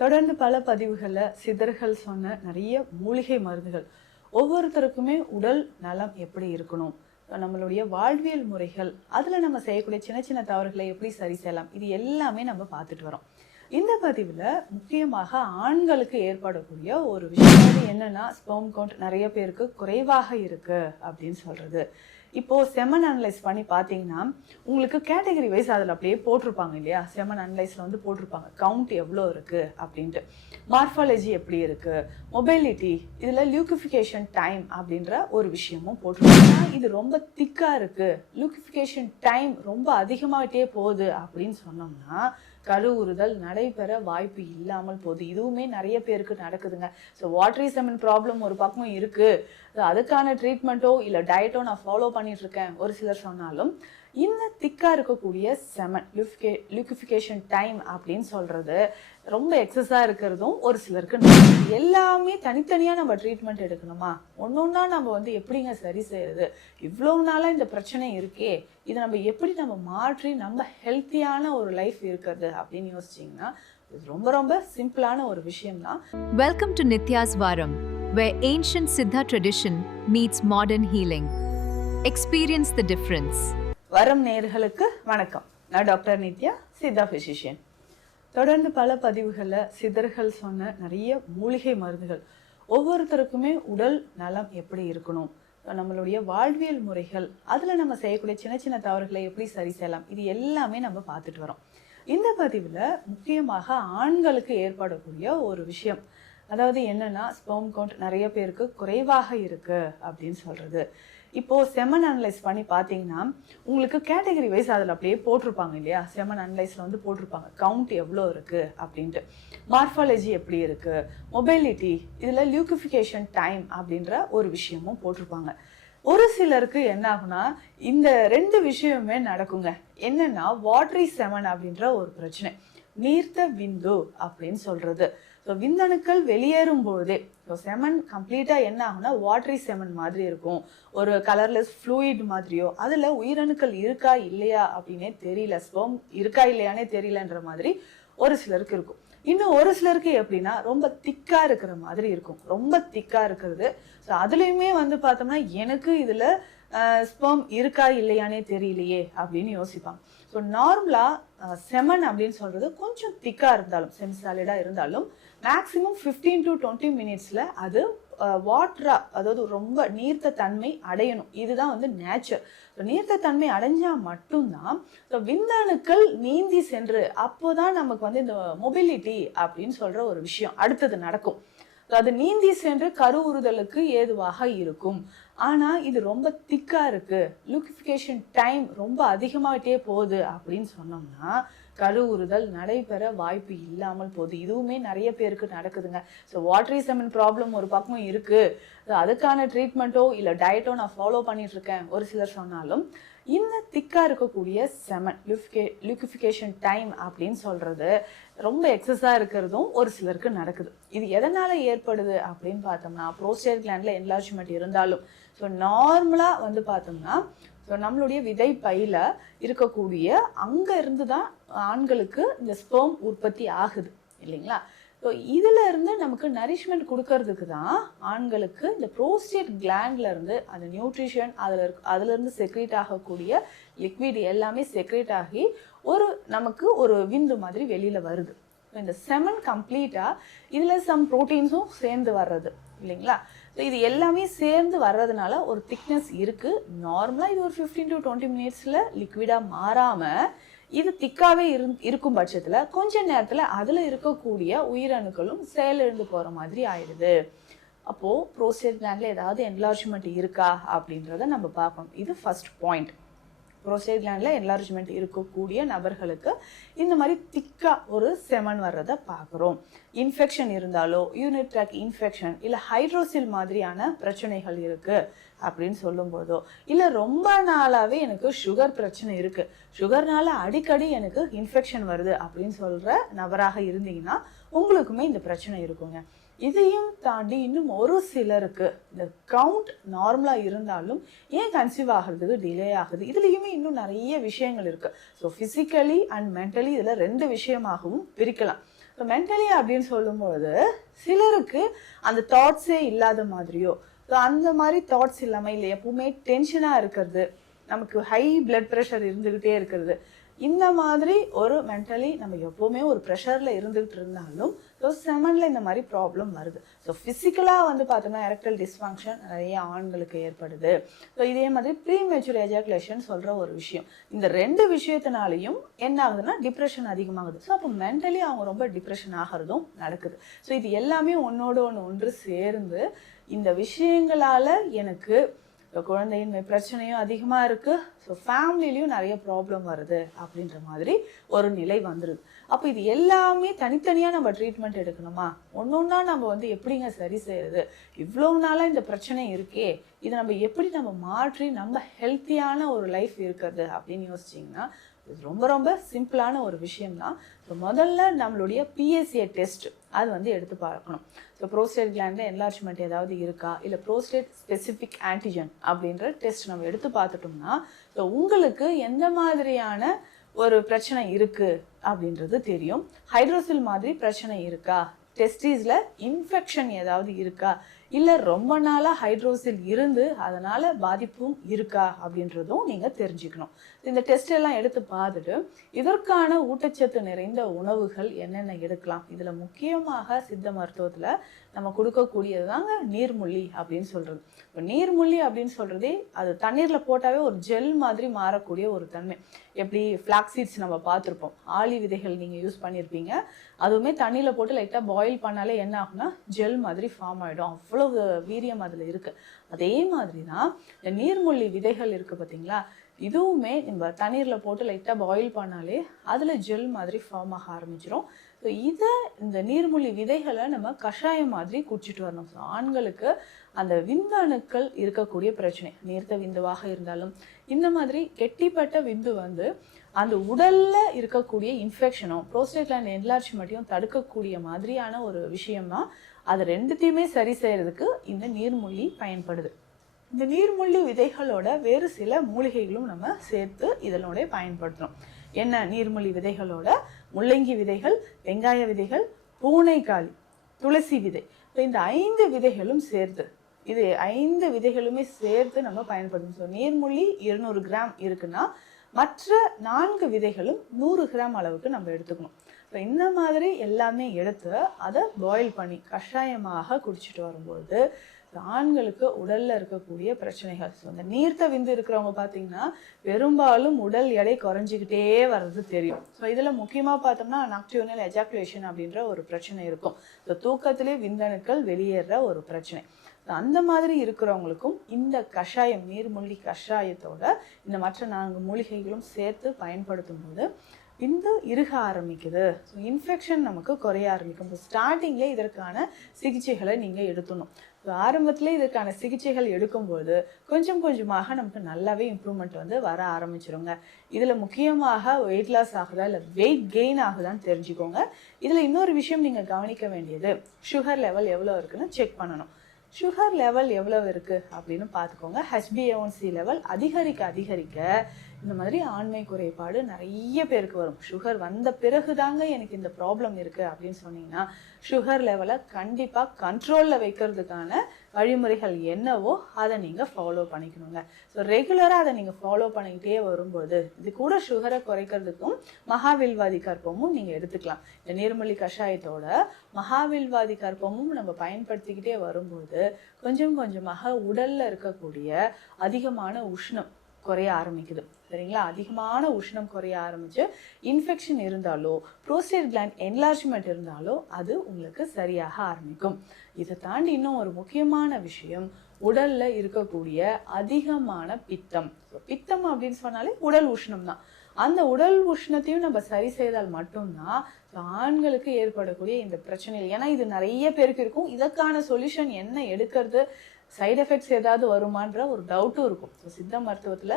தொடர்ந்து பல பதிவுகள்ல சித்தர்கள் சொன்ன நிறைய மூலிகை மருந்துகள் ஒவ்வொருத்தருக்குமே உடல் நலம் எப்படி இருக்கணும், நம்மளுடைய வாழ்வியல் முறைகள், அதுல நம்ம செய்யக்கூடிய சின்ன சின்ன தவறுகளை எப்படி சரி செய்யலாம், இது எல்லாமே நம்ம பார்த்துட்டு வரோம். இந்த பதிவுல முக்கியமாக ஆண்களுக்கு ஏற்படக்கூடிய ஒரு விஷயம் என்னன்னா, ஸ்பெர்ம் கவுண்ட் நிறைய பேருக்கு குறைவாக இருக்கு அப்படின்னு சொல்றது. இப்போ செமன் அனலைஸ் பண்ணி பார்த்தீங்கன்னா உங்களுக்கு கேட்டகரி வைஸ் அதில் அப்படியே போட்டிருப்பாங்க இல்லையா. செமன் அனலைஸில் வந்து போட்டிருப்பாங்க கவுண்ட் எவ்வளோ இருக்குது அப்படின்ட்டு, மார்ஃபாலஜி எப்படி இருக்குது, மொபைலிட்டி, இதில் லியூக்கிஃபிகேஷன் டைம் அப்படின்ற ஒரு விஷயமும் போட்டிருப்பாங்க. இது ரொம்ப திக்காக இருக்குது, லியூக்கிஃபிகேஷன் டைம் ரொம்ப அதிகமாகிட்டே போகுது அப்படின்னு சொன்னோம்னா கருவுறுதல் நடைபெற வாய்ப்பு இல்லாமல் போகுது. இதுவுமே நிறைய பேருக்கு நடக்குதுங்க. ஸோ வாட்டரி செமன் ப்ராப்ளம் ஒரு பக்கம் இருக்குது, அதுக்கான ட்ரீட்மெண்ட்டோ இல்லை டயட்டோ நான் ஃபாலோ பண்ணிட்டு இருக்கேன் ஒரு சிலர் சொன்னாலும், இன்னும் திக்காக இருக்கக்கூடிய செமன் லியூக்கிஃபிகேஷன் டைம் அப்படின்னு சொல்கிறது ரொம்ப எக்ஸஸாக இருக்கிறதும் ஒரு சிலருக்கு எல்லாமே தனித்தனியாக நம்ம ட்ரீட்மெண்ட் எடுக்கணுமா, ஒன்று ஒன்றா நம்ம வந்து எப்படிங்க சரி செய்யறது, இவ்வளோ நாளாக இந்த பிரச்சனை இருக்கே, இதை நம்ம எப்படி நம்ம மாற்றி நம்ம ஹெல்த்தியான ஒரு லைஃப் இருக்கிறது அப்படின்னு யோசிச்சிங்கன்னா இது ரொம்ப ரொம்ப சிம்பிளான ஒரு விஷயம் தான். Welcome to Nitya's Varam, where ancient Siddha tradition meets modern healing. Experience the difference. வரம் நேயர்களுக்கு வணக்கம். நான் டாக்டர் நித்யா, சித்தா பிசிஷியன். தொடர்ந்து பல பதிவுகளில் சித்தர்கள் சொன்ன நிறைய மூலிகை மருந்துகள் ஒவ்வொருத்தருக்குமே உடல் நலம் எப்படி இருக்கணும், நம்மளுடைய வாழ்வியல் முறைகள், அதில் நம்ம செய்யக்கூடிய சின்ன சின்ன தவறுகளை எப்படி சரி செய்யலாம், இது எல்லாமே நம்ம பார்த்துட்டு வரோம். இந்த பதிவில் முக்கியமாக ஆண்களுக்கு ஏற்படக்கூடிய ஒரு விஷயம், அதாவது என்னன்னா, ஸ்பெர்ம் கவுண்ட் நிறைய பேருக்கு குறைவாக இருக்கு அப்படின்னு சொல்றது. இப்போ செமன் அனலைஸ் பண்ணி பார்த்தீங்கன்னா உங்களுக்கு கேட்டகரி வைஸ் அதில் அப்படியே போட்டிருப்பாங்க இல்லையா. செமன் அனலைஸில் வந்து போட்டிருப்பாங்க கவுண்ட் எவ்வளோ இருக்கு அப்படின்ட்டு, மார்ஃபாலஜி எப்படி இருக்கு, மொபைலிட்டி, இதில் லியூக்கிஃபிகேஷன் டைம் அப்படின்ற ஒரு விஷயமும் போட்டிருப்பாங்க. ஒரு சிலருக்கு என்ன ஆகுனா இந்த ரெண்டு விஷயமே நடக்குங்க. என்னன்னா வாட்டரி செமன் அப்படின்ற ஒரு பிரச்சனை, நீர்த்த விந்து அப்படின்னு சொல்றது. ஸோ விந்தணுக்கள் வெளியேறும் பொழுதே செமன் கம்ப்ளீட்டாக என்ன ஆகுனா வாட்டரி செமன் மாதிரி இருக்கும், ஒரு கலர்லெஸ் ஃப்ளூயிட் மாதிரியோ, அதில் உயிரணுக்கள் இருக்கா இல்லையா அப்படின்னே தெரியல, ஸ்பெர்ம் இருக்கா இல்லையானே தெரியலன்ற மாதிரி ஒரு சிலருக்கு இருக்கும். இன்னும் ஒரு சிலருக்கு எப்படின்னா ரொம்ப திக்கா இருக்கிற மாதிரி இருக்கும், ரொம்ப திக்கா இருக்கிறது. ஸோ அதுலேயுமே வந்து பார்த்தோம்னா எனக்கு இதில் ஸ்பெர்ம் இருக்கா இல்லையானே தெரியலையே அப்படின்னு யோசிப்பாங்க. ஸோ நார்மலாக செமன் அப்படின்னு சொல்கிறது கொஞ்சம் திக்காக இருந்தாலும், செமி சாலிடாக இருந்தாலும் மேக்ஸிமம் 15 to 20 மினிட்ஸில் அது வாட்டரா, அதாவது ரொம்ப நீர்த்த தன்மை அடையணும். இதுதான் வந்து நேச்சர். நீர்த்த தன்மை அடைஞ்சால் மட்டும்தான் விந்தணுக்கள் நீந்தி சென்று அப்போதான் நமக்கு வந்து இந்த மொபிலிட்டி அப்படின்னு சொல்கிற ஒரு விஷயம் அடுத்தது நடக்கும். அது நீந்தி சென்று கருவுறுதலுக்கு ஏதுவாக இருக்கும். ஆனால் இது ரொம்ப திக்காக இருக்குது, லியூக்கிஃபிகேஷன் டைம் ரொம்ப அதிகமாகிட்டே போகுது அப்படின்னு சொன்னோம்னா கருவுறுதல் நடைபெற வாய்ப்பு இல்லாமல் போகுது. இதுவுமே நிறைய பேருக்கு நடக்குதுங்க. ஸோ வாட்டரி செமன் ப்ராப்ளம் ஒரு பக்கம் இருக்குது, அதுக்கான ட்ரீட்மெண்ட்டோ இல்லை டயட்டோ நான் ஃபாலோ பண்ணிட்டு இருக்கேன் ஒரு சிலர் சொன்னாலும், இன்னும் திக்காக இருக்கக்கூடிய செமன் லியூக்கிஃபிகேஷன் டைம் அப்படின்னு சொல்கிறது ரொம்ப எக்ஸஸாக இருக்கிறதும் ஒரு சிலருக்கு நடக்குது. இது எதனால் ஏற்படுது அப்படின்னு பார்த்தோம்னா, ப்ரோஸ்டேட் கிளாண்டில் என்லார்ஜ்மெண்ட் இருந்தாலும், ஸோ நார்மலாக வந்து பார்த்தோம்னா ஸோ நம்மளுடைய விதை பையில் இருக்கக்கூடிய அங்கே இருந்து தான் ஆண்களுக்கு இந்த ஸ்பெர்ம் உற்பத்தி ஆகுது இல்லைங்களா. ஸோ இதில் இருந்து நமக்கு நரிஷ்மெண்ட் கொடுக்கறதுக்கு தான் ஆண்களுக்கு இந்த ப்ரோஸ்டேட் கிளாண்ட்ல இருந்து அந்த நியூட்ரிஷன் அதுலேருந்து செக்ரேட் ஆகக்கூடிய லிக்விட் எல்லாமே செக்ரேட் ஆகி நமக்கு ஒரு விந்து மாதிரி வெளியில் வருது. இந்த செமன் கம்ப்ளீட்டாக இதில் சம் ப்ரோட்டீன்ஸும் சேர்ந்து வர்றது இல்லைங்களா. ஸோ இது எல்லாமே சேர்ந்து வர்றதுனால ஒரு திக்னஸ் இருக்குது. நார்மலாக இது ஒரு 15 to 20 மினிட்ஸில் லிக்விடாக மாறாமல் இது திக்காகவே இருக்கும் பட்சத்தில் கொஞ்ச நேரத்தில் அதில் இருக்கக்கூடிய உயிரணுக்களும் செயலிழந்து போகிற மாதிரி ஆயிடுது. அப்போது ப்ரோஸ்டேட் கிளாண்டில் ஏதாவது என்லார்ஜ்மெண்ட் இருக்கா அப்படின்றத நம்ம பார்க்கணும். இது ஃபர்ஸ்ட் பாயிண்ட். ப்ரோஸ்டேட் கிளாண்டில் என்லார்ஜ்மெண்ட் இருக்கக்கூடிய நபர்களுக்கு இந்த மாதிரி திக்காக ஒரு செமன் வர்றதை பார்க்குறோம். இன்ஃபெக்ஷன் இருந்தாலோ, யூரினரி ட்ராக் இன்ஃபெக்ஷன், இல்லை ஹைட்ரோசில் மாதிரியான பிரச்சனைகள் இருக்குது அப்படின்னு சொல்லும்போதோ, இல்லை ரொம்ப நாளாகவே எனக்கு சுகர் பிரச்சனை இருக்குது, சுகர்னால அடிக்கடி எனக்கு இன்ஃபெக்ஷன் வருது அப்படின்னு சொல்கிற நபராக இருந்தீங்கன்னா உங்களுக்குமே இந்த பிரச்சனை இருக்குங்க. இதையும் தாண்டி இன்னும் ஒரு சிலருக்கு இந்த கவுண்ட் நார்மலாக இருந்தாலும் ஏன் கன்சீவ் ஆகிறதுக்கு டிலே ஆகுது, இதுலேயுமே இன்னும் நிறைய விஷயங்கள் இருக்குது. ஸோ ஃபிசிக்கலி அண்ட் மென்டலி இதில் ரெண்டு விஷயமாகவும் பிரிக்கலாம். ஸோ மென்டலி அப்படின்னு சொல்லும்போது சிலருக்கு அந்த தாட்ஸே இல்லாத மாதிரியோ, ஸோ அந்த மாதிரி தாட்ஸ் இல்லாமல், இல்லை எப்பவுமே டென்ஷனாக இருக்கிறது, நமக்கு ஹை பிளட் ப்ரெஷர் இருந்துக்கிட்டே இருக்கிறது, இந்த மாதிரி ஒரு மென்டலி நம்ம எப்போவுமே ஒரு ப்ரெஷரில் இருந்துகிட்டு இருந்தாலும் ஸோ செமனில் இந்த மாதிரி ப்ராப்ளம் வருது. ஸோ ஃபிசிக்கலாக வந்து பார்த்தோம்னா எரெக்டல் டிஸ்ஃபங்க்ஷன் நிறைய ஆண்களுக்கு ஏற்படுது. ஸோ இதே மாதிரி ப்ரீமெச்சூர் எஜாகுலேஷன் சொல்கிற ஒரு விஷயம், இந்த 2 விஷயத்தினாலையும் என்ன ஆகுதுன்னா டிப்ரெஷன் அதிகமாகுது. ஸோ அப்போ மென்டலி அவங்க ரொம்ப டிப்ரெஷன் ஆகிறதும் நடக்குது. ஸோ இது எல்லாமே ஒன்றோடு ஒன்று சேர்ந்து இந்த விஷயங்களால் எனக்கு குழந்தையின்மை பிரச்சனையும் அதிகமாக இருக்குது, ஸோ ஃபேமிலிலையும் நிறைய ப்ராப்ளம் வருது அப்படின்ற மாதிரி ஒரு நிலை வந்துடுது. அப்போ இது எல்லாமே தனித்தனியாக நம்ம ட்ரீட்மெண்ட் எடுக்கணுமா? ஒன்றா நம்ம வந்து எப்படிங்க சரி செய்கிறது? இவ்வளோ நாளாக இந்த பிரச்சனை இருக்கே, இதை நம்ம எப்படி நம்ம மாற்றி நம்ம ஹெல்த்தியான ஒரு லைஃப் இருக்கிறது அப்படின்னு யோசிச்சிங்கன்னா இது ரொம்ப ரொம்ப சிம்பிளான ஒரு விஷயம்தான். ஸோ முதல்ல நம்மளுடைய PSA டெஸ்ட் அது வந்து எடுத்து பார்க்கணும். ஸோ ப்ரோஸ்டேட் கிளாண்டில் என்லார்ஜ்மெண்ட் ஏதாவது இருக்கா, இல்லை ப்ரோஸ்டேட் ஸ்பெசிஃபிக் ஆன்டிஜன் அப்படின்ற டெஸ்ட் நம்ம எடுத்து பார்த்துட்டோம்னா ஸோ உங்களுக்கு எந்த மாதிரியான ஒரு பிரச்சனை இருக்குது அப்படின்றது தெரியும். ஹைட்ரோசில் மாதிரி பிரச்சனை இருக்கா, டெஸ்டிஸில் இன்ஃபெக்ஷன் ஏதாவது இருக்கா, இல்லை ரொம்ப நாளாக ஹைட்ரோசில் இருந்து அதனால் பாதிப்பும் இருக்கா அப்படின்றதும் நீங்கள் தெரிஞ்சுக்கணும். இந்த டெஸ்ட் எல்லாம் எடுத்து பார்த்துட்டு இதற்கான ஊட்டச்சத்து நிறைந்த உணவுகள் என்னென்ன எடுக்கலாம். இதில் முக்கியமாக சித்த மருத்துவத்தில் நம்ம கொடுக்கக்கூடியது தாங்க நீர்முள்ளி அப்படின்னு சொல்கிறது. இப்போ நீர்முள்ளி அப்படின்னு சொல்கிறதே அது தண்ணீரில் போட்டாவே ஒரு ஜெல் மாதிரி மாறக்கூடிய ஒரு தன்மை. எப்படி ஃப்ளாக் சீட்ஸ் நம்ம பார்த்துருப்போம், ஆளி விதைகள் நீங்கள் யூஸ் பண்ணியிருப்பீங்க, அதுவுமே தண்ணியில் போட்டு லைட்டாக பாயில் பண்ணாலே என்ன ஆகும்னா ஜெல் மாதிரி ஃபார்ம் ஆகிடும். அவ்வளவு வீரியம் அதில் இருக்குது. அதே மாதிரி தான் இந்த நீர்முள்ளி விதைகள் இருக்குது பார்த்தீங்களா, இதுவுமே நம்ம தண்ணீரில் போட்டு லைட்டாக பாயில் பண்ணாலே அதில் ஜெல் மாதிரி ஃபார்ம் ஆக ஆரம்பிச்சிடும். ஸோ இந்த நீர்முள்ளி விதைகளை நம்ம கஷாயம் மாதிரி குடிச்சிட்டு வரணும். ஸோ ஆண்களுக்கு அந்த விந்தணுக்கள் இருக்கக்கூடிய பிரச்சனை, நீர்த்த விந்துவாக இருந்தாலும் இந்த மாதிரி கெட்டிப்பட்ட விந்து வந்து அந்த உடலில் இருக்கக்கூடிய இன்ஃபெக்ஷனும் ப்ரோஸ்டேட் கிளாண்ட் என்லார்ஜ்மெண்ட்டையும் தடுக்கக்கூடிய மாதிரியான ஒரு விஷயம்தான். அது ரெண்டுத்தையுமே சரி செய்கிறதுக்கு இந்த நீர்முள்ளி பயன்படுது. இந்த நீர்முள்ளி விதைகளோட வேறு சில மூலிகைகளும் நம்ம சேர்த்து இதனோட பயன்படுத்தணும். என்ன நீர்முள்ளி விதைகளோட முள்ளங்கி விதைகள், வெங்காய விதைகள், பூனைக்காளி, துளசி விதை, இந்த 5 விதைகளும் சேர்த்து, இது 5 விதைகளுமே சேர்த்து நம்ம பயன்படுத்தணும். ஸோ நீர்முள்ளி 200 கிராம் இருக்குன்னா மற்ற 4 விதைகளும் 100 கிராம் அளவுக்கு நம்ம எடுத்துக்கணும். ஸோ இந்த மாதிரி எல்லாமே எடுத்து அதை பாயில் பண்ணி கஷாயமாக குடிச்சிட்டு வரும்போது ஆண்களுக்கு உடல்ல இருக்கக்கூடிய பிரச்சனைகள், ஸோ இந்த நீர்த்த விந்து இருக்கிறவங்க பார்த்தீங்கன்னா பெரும்பாலும் உடல் எடை குறைஞ்சிக்கிட்டே வர்றது தெரியும். ஸோ இதில் முக்கியமாக பார்த்தோம்னா நக்டியூனல் எஜாகுலேஷன் அப்படின்ற ஒரு பிரச்சனை இருக்கும். ஸோ தூக்கத்திலே விந்தணுக்கள் வெளியேற ஒரு பிரச்சனை. அந்த மாதிரி இருக்கிறவங்களுக்கும் இந்த கஷாயம் நீர்முள்ளி கஷாயத்தோட இந்த மற்ற 4 மூலிகைகளும் சேர்த்து பயன்படுத்தும் போது விந்து இறுக ஆரம்பிக்குது. ஸோ இன்ஃபெக்ஷன் நமக்கு குறைய ஆரம்பிக்கும். ஸோ ஸ்டார்டிங்லேயே இதற்கான சிகிச்சைகளை நீங்கள் எடுத்துடணும். ஸோ ஆரம்பத்திலே இதற்கான சிகிச்சைகள் எடுக்கும்போது கொஞ்சம் கொஞ்சமாக நமக்கு நல்லாவே இம்ப்ரூவ்மெண்ட் வந்து வர ஆரம்பிச்சிருங்க. இதில் முக்கியமாக வெயிட் லாஸ் ஆகுதா இல்லை வெயிட் கெயின் ஆகுதான்னு தெரிஞ்சுக்கோங்க. இதில் இன்னொரு விஷயம் நீங்கள் கவனிக்க வேண்டியது, சுகர் லெவல் எவ்வளோ இருக்குன்னு செக் பண்ணணும். சுகர் லெவல் எவ்வளோ இருக்குது அப்படின்னு பார்த்துக்கோங்க. HbA1c லெவல் அதிகரிக்க இந்த மாதிரி ஆண்மை குறைபாடு நிறைய பேருக்கு வரும். சுகர் வந்த பிறகு தாங்க எனக்கு இந்த ப்ராப்ளம் இருக்குது அப்படின்னு சொன்னீங்கன்னா சுகர் லெவலை கண்டிப்பாக கண்ட்ரோலில் வைக்கிறதுக்கான வழிமுறைகள் என்னவோ அதை நீங்கள் ஃபாலோ பண்ணிக்கணுங்க. ஸோ ரெகுலராக அதை நீங்கள் ஃபாலோ பண்ணிக்கிட்டே வரும்போது இது கூட சுகரை குறைக்கிறதுக்கும் மகாவில்வாதி கற்பமும் நீங்கள் எடுத்துக்கலாம். இந்த நீர்முள்ளி கஷாயத்தோட மகாவில்வாதி கற்பமும் நம்ம பயன்படுத்திக்கிட்டே வரும்போது கொஞ்சம் கொஞ்சமாக உடலில் இருக்கக்கூடிய அதிகமான உஷ்ணம் குறைய ஆரம்பிக்குது. சரிங்களா? அதிகமான உஷ்ணம் குறைய ஆரம்பிச்சு இன்ஃபெக்ஷன் இருந்தாலோ ப்ரோஸ்டேட் கிளாண்ட் என்லார்ஜ்மெண்ட் இருந்தாலோ அது உங்களுக்கு சரியாக ஆரம்பிக்கும். இதை தாண்டி இன்னும் ஒரு முக்கியமான விஷயம், உடல்ல இருக்கக்கூடிய அதிகமான பித்தம். பித்தம் அப்படின்னு சொன்னாலே உடல் உஷ்ணம் தான். அந்த உடல் உஷ்ணத்தையும் நம்ம சரி செய்தால் மட்டும்தான் ஆண்களுக்கு ஏற்படக்கூடிய இந்த பிரச்சனைகள், ஏன்னா இது நிறைய பேருக்கு இருக்கும், இதற்கான சொல்யூஷன் என்ன எடுக்கிறது, சைடு எஃபெக்ட்ஸ் ஏதாவது வருமான்ற ஒரு டவுட்டும் இருக்கும். ஸோ சித்த மருத்துவத்தில்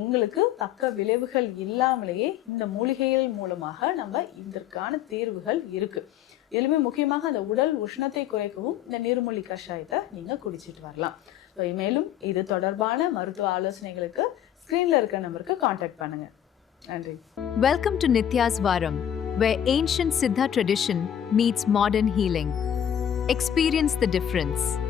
உங்களுக்கு தக்க விளைவுகள் இல்லாமலேயே இந்த மூலிகைகள் மூலமாக நம்ம இதற்கான தீர்வுகள் இருக்குது. இதுலையுமே முக்கியமாக அந்த உடல் உஷ்ணத்தை குறைக்கவும் இந்த நீர்முள்ளி கஷாயத்தை நீங்கள் குடிச்சிட்டு வரலாம். ஸோ மேலும் இது தொடர்பான மருத்துவ ஆலோசனைகளுக்கு ஸ்க்ரீனில் இருக்க நம்பருக்கு காண்டாக்ட் பண்ணுங்கள். நன்றி. Welcome to Nitya's Varam, where ancient Siddha tradition meets modern healing. Experience the difference.